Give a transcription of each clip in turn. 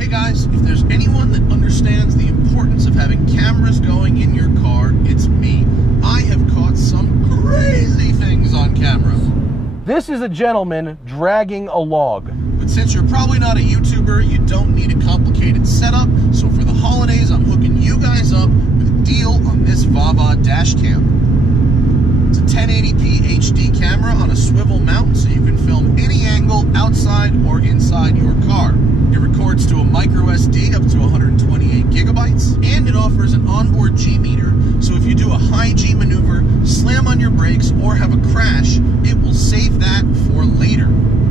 Hey guys, if there's anyone that understands the importance of having cameras going in your car, it's me. I have caught some crazy things on camera. This is a gentleman dragging a log. But since you're probably not a YouTuber, you don't need a complicated setup, so for the holidays, I'm hooking you guys up with a deal on this VAVA dash cam. It's a 1080p HD camera on a swivel mount, so you can film any angle outside or inside your car. It records to a micro SD up to 128 gigabytes, and it offers an onboard G meter, so if you do a high G maneuver, slam on your brakes, or have a crash, it will save that for later.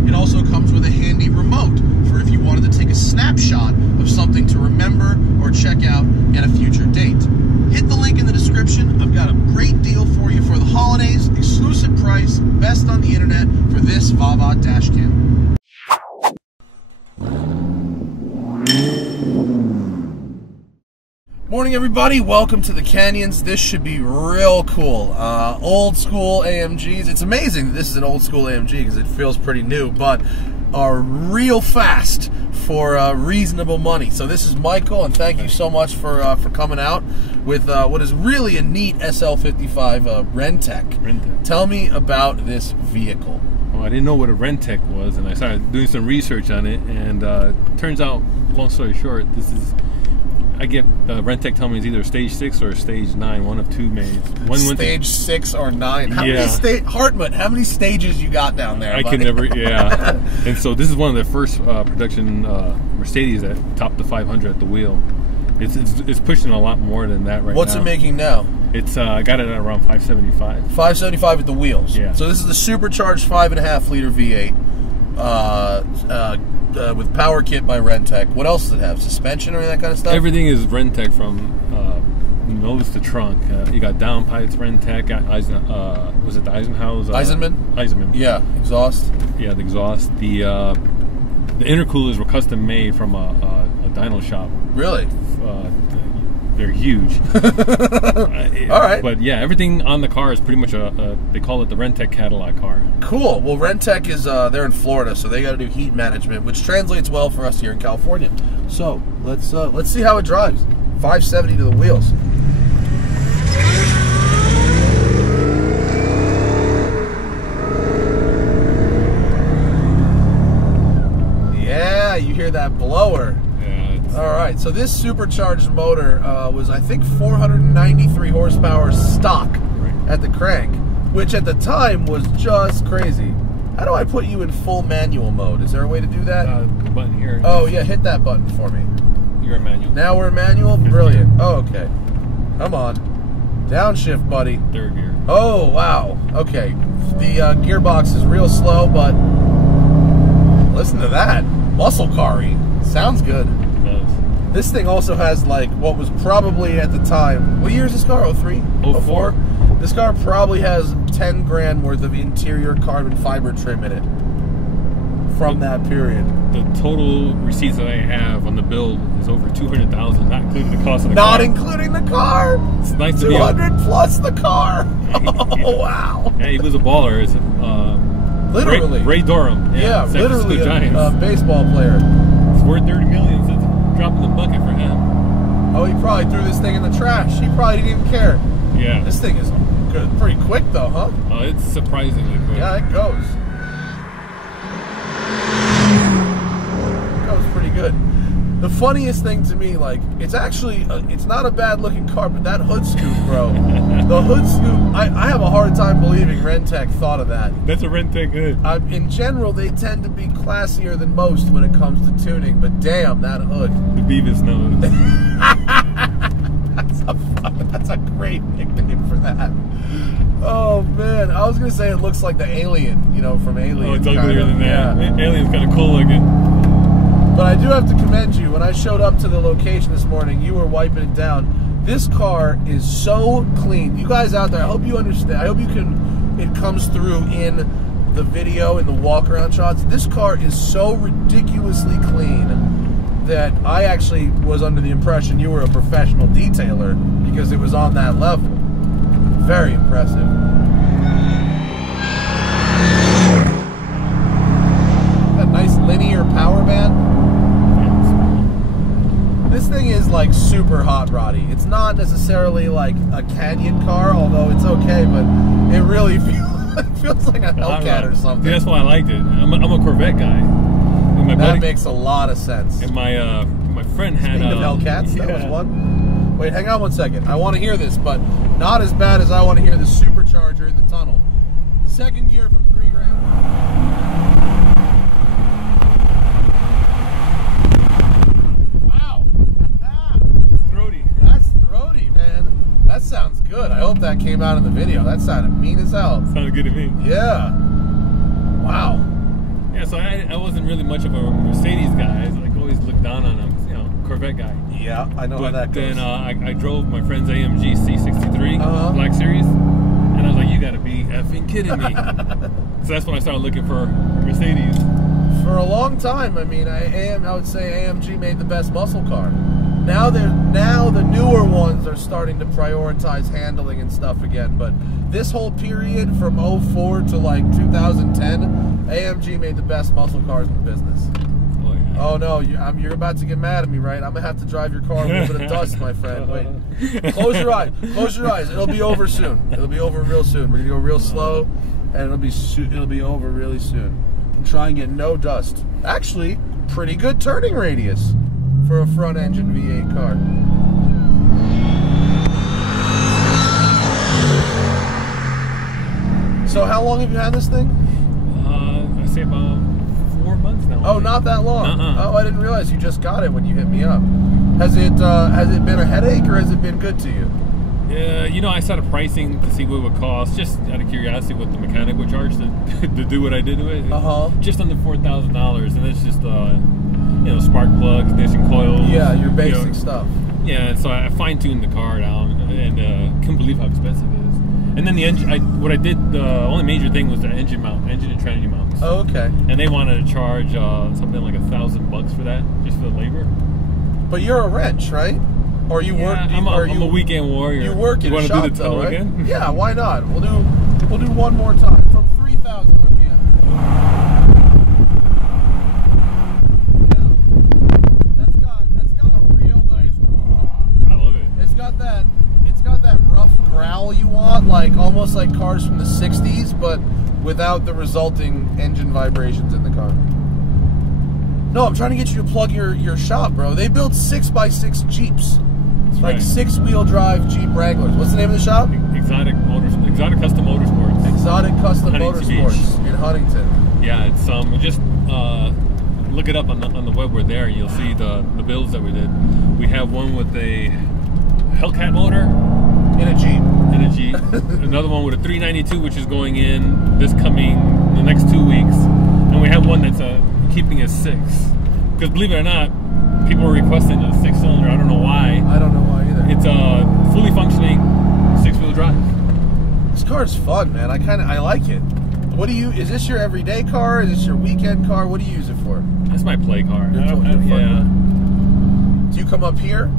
It also comes with a handy remote for if you wanted to take a snapshot of something to remember or check out at a future date. Hit the link in the description. I've got a great deal for you for the holidays, exclusive price, best on the internet for this VAVA dash cam. Morning everybody, welcome to the Canyons. This should be real cool. Old school AMGs. It's amazing that this is an old school AMG because it feels pretty new, but are real fast for reasonable money. So this is Michael, and thank you so much for coming out with what is really a neat SL55 RennTech. Tell me about this vehicle. Well, I didn't know what a RennTech was, and I started doing some research on it, and turns out, long story short, this is, I get the RennTech telling me it's either stage 6 or stage 9, one of two made. Stage 6 or 9. How many Hartmut, how many stages you got down there? I buddy? can never, yeah. And so this is one of the first production Mercedes that topped the 500 at the wheel. It's pushing a lot more than that right now. What's it making now? It's I got it at around 575. 575 at the wheels. Yeah. So this is the supercharged 5.5 liter V8. With power kit by RennTech. What else does it have? Suspension or that kind of stuff? Everything is RennTech from nose to trunk. You got downpipes, RennTech. Was it the Eisenman? Eisenman. Yeah. Exhaust. Yeah, the exhaust. The intercoolers were custom made from a dyno shop. Really? They're huge. All right. But yeah, everything on the car is pretty much they call it the RennTech Cadillac car. Cool. Well, RennTech is they're in Florida, so they got to do heat management, which translates well for us here in California. So let's see how it drives. 570 to the wheels. Yeah, you hear that blower. All right, so this supercharged motor was, I think, 493 horsepower stock at the crank, which at the time was just crazy. How do I put you in full manual mode? Is there a way to do that? The button here. Oh, yeah, hit that button for me. You're in manual. Now we're in manual? Brilliant. Oh, okay. Come on. Downshift, buddy. Third gear. Oh, wow. Okay. The gearbox is real slow, but listen to that. Muscle car-y. Sounds good. This thing also has, like, what was probably at the time, what year is this car? 03? 04? This car probably has 10 grand worth of interior carbon fiber trim in it from that period. The total receipts that I have on the build is over 200,000, not including the cost of the car. Not including the car? It's nice to 200 plus the car. Oh, wow. Yeah, he was a baller. It's, literally. Ray Durham. Yeah, literally a baseball player. It's worth 30 million. So it's dropping the bucket for him. Oh, he probably threw this thing in the trash. He probably didn't even care. Yeah. This thing is good, pretty quick though, huh? Oh, it's surprisingly quick. Yeah, it goes. It goes pretty good. The funniest thing to me, like, it's actually, it's not a bad looking car, but that hood scoop, bro. The hood scoop, I have a hard time believing RennTech thought of that. That's a RennTech hood. In general, they tend to be classier than most when it comes to tuning, but damn, that hood. The Beavis nose. That's a great nickname for that. Oh man, I was gonna say it looks like the Alien, you know, from Alien. Oh, it's uglier than that. Yeah. Alien's kind of cool looking. But I do have to commend you. When I showed up to the location this morning, you were wiping it down. This car is so clean. You guys out there, I hope you understand. I hope you can. It comes through in the video, in the walk-around shots. This car is so ridiculously clean that I actually was under the impression you were a professional detailer because it was on that level. Very impressive. That nice linear power band. like super hot roddy. It's not necessarily like a Canyon car, although it's okay, but it really feels like a Hellcat or something. That's why I liked it. I'm a Corvette guy. And that makes a lot of sense. And my friend had Speaking of Hellcats, that was one. Wait, hang on one second. I want to hear this, but not as bad as I want to hear the supercharger in the tunnel. Second gear from 3 grand. Wow. It's throaty. That's throaty, man. That sounds good. I hope that came out in the video. That sounded mean as hell. Sounded good to me. Yeah. Wow. Yeah, so I wasn't really much of a Mercedes guy. I like always looked down on them, you know, Corvette guy. Yeah, I know how that goes. Then I drove my friend's AMG C63 Black Series, and I was like, you gotta be effing kidding me. So that's when I started looking for Mercedes. For a long time, I mean, I would say AMG made the best muscle car. Now the newer ones are starting to prioritize handling and stuff again, but this whole period from 04 to like 2010, AMG made the best muscle cars in the business. Oh, yeah. Oh no, you're about to get mad at me, right? I'm gonna have to drive your car a little bit of dust, my friend. Wait, close your eyes. Close your eyes. It'll be over soon. It'll be over real soon. We're gonna go real slow, and it'll be over really soon. Try and get no dust. Actually, pretty good turning radius for a front-engine V8 car. So how long have you had this thing? I say about 4 months now. Oh, not that long. Oh, I didn't realize you just got it when you hit me up. Has it been a headache or has it been good to you? Yeah, you know, I started pricing to see what it would cost, just out of curiosity what the mechanic would charge to do what I did to it. Just under $4,000, and it's just you know, spark plugs, ignition coils. Yeah, your basic stuff. Yeah, so I fine-tuned the car down, and couldn't believe how expensive it is. And then the engine, what I did, the only major thing was the engine mount, engine and transmission mounts. Oh, okay. And they wanted to charge something like $1,000 for that, just for the labor. But you're a wrench, right? Or you work? I'm a weekend warrior. You work in a shop, do the tunnel right? again? Yeah, why not? We'll do one more time from 3,000 RPM. Yeah, that's got a real nice. I love it. It's got that rough growl you want, like almost like cars from the '60s, but without the resulting engine vibrations in the car. No, I'm trying to get you to plug your shop, bro. They build 6x6 Jeeps. That's like right. 6-wheel drive Jeep Wranglers. What's the name of the shop? Exotic Custom Motorsports. Exotic Custom Huntington Motorsports Beach. in Huntington. Yeah, it's just look it up on the web. We're there, and you'll see the builds that we did. We have one with a Hellcat motor In a Jeep. Another one with a 392, which is going in the next 2 weeks, and we have one that's keeping a 6. Because believe it or not, people were requesting a 6-cylinder. I don't know why. I don't know why either. It's a fully functioning 6-wheel drive. This car's fun, man. I like it. Is this your everyday car? Is this your weekend car? What do you use it for? That's my play car. Yeah. Do you come up here?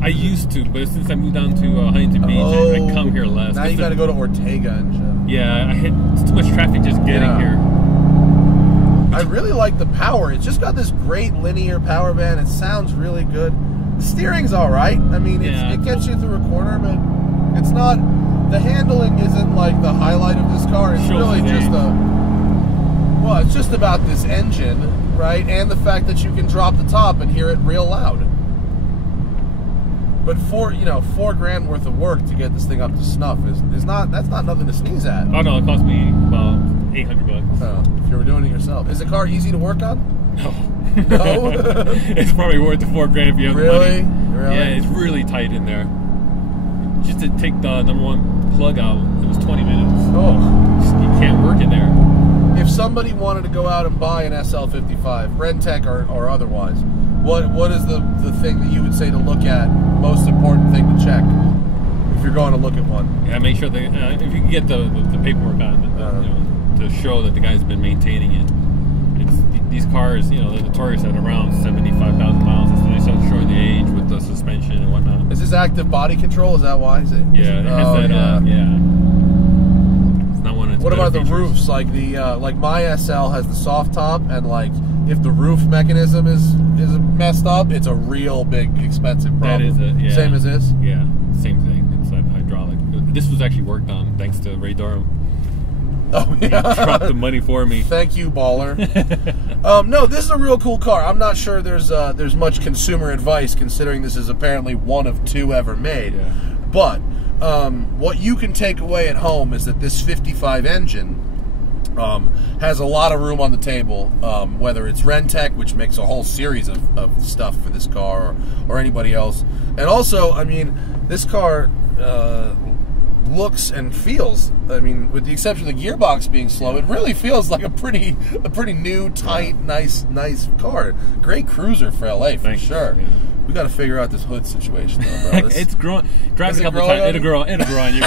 I used to, but since I moved down to Huntington Beach, I come here less. Now you got to go to Ortega and shit. Yeah, it's too much traffic just getting here. I really like the power. It's just got this great linear power band. It sounds really good. The steering's all right. I mean, it gets you through a corner, but it's not. The handling isn't like the highlight of this car. It's really just it's just about this engine, right? And the fact that you can drop the top and hear it real loud. But $4 grand worth of work to get this thing up to snuff that's not nothing to sneeze at. Oh no, it cost me about $800. Oh, if you were doing it yourself. Is the car easy to work on? No. No? It's probably worth the $4 grand if you have the money. Really? Yeah, it's really tight in there. Just to take the #1 plug out, it was 20 minutes. Oh. You can't work in there. If somebody wanted to go out and buy an SL55, RennTech or otherwise, what is the thing that you would say to look at, most important thing to check if you're going to look at one? Yeah, make sure that if you can get the paperwork on it, to show that the guy's been maintaining it. These cars, they're notorious at around 75,000 miles. So they start showing the age with the suspension and whatnot. Is this active body control? Is that why? It has that. It's not one of its What about better the features. roofs? Like the my SL has the soft top, and like if the roof mechanism is messed up, it's a real big expensive problem. That is it. Yeah. Same as this. Yeah, same thing. It's like hydraulic. This was actually worked on thanks to Ray Durham. Oh yeah, he dropped the money for me. Thank you, baller. No, this is a real cool car. I'm not sure there's much consumer advice, considering this is apparently one of 2 ever made. Yeah. But what you can take away at home is that this 55 engine has a lot of room on the table, whether it's RennTech, which makes a whole series of stuff for this car, or anybody else. And also, I mean, this car looks and feels, I mean, with the exception of the gearbox being slow, it really feels like a pretty new, tight, nice car. Great cruiser for LA, for sure. Yeah. We got to figure out this hood situation, though, bro. It's growing. Drive a couple times, it'll grow on you.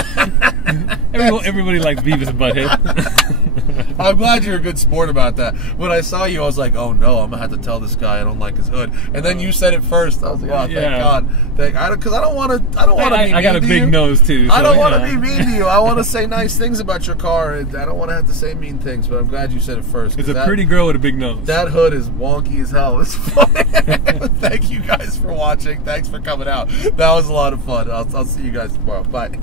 Everybody likes Beavis and Butthead. I'm glad you're a good sport about that. When I saw you, I was like, oh no, I'm gonna have to tell this guy I don't like his hood. And then you said it first. I was like, oh, thank God. Because I don't want to be mean to you. I got a big nose too. So, I don't want to be mean to you. I want to say nice things about your car. And I don't want to have to say mean things. But I'm glad you said it first. It's a pretty girl with a big nose. That hood is wonky as hell. It's funny. Thank you guys for watching. Thanks for coming out. That was a lot of fun. I'll see you guys tomorrow. Bye.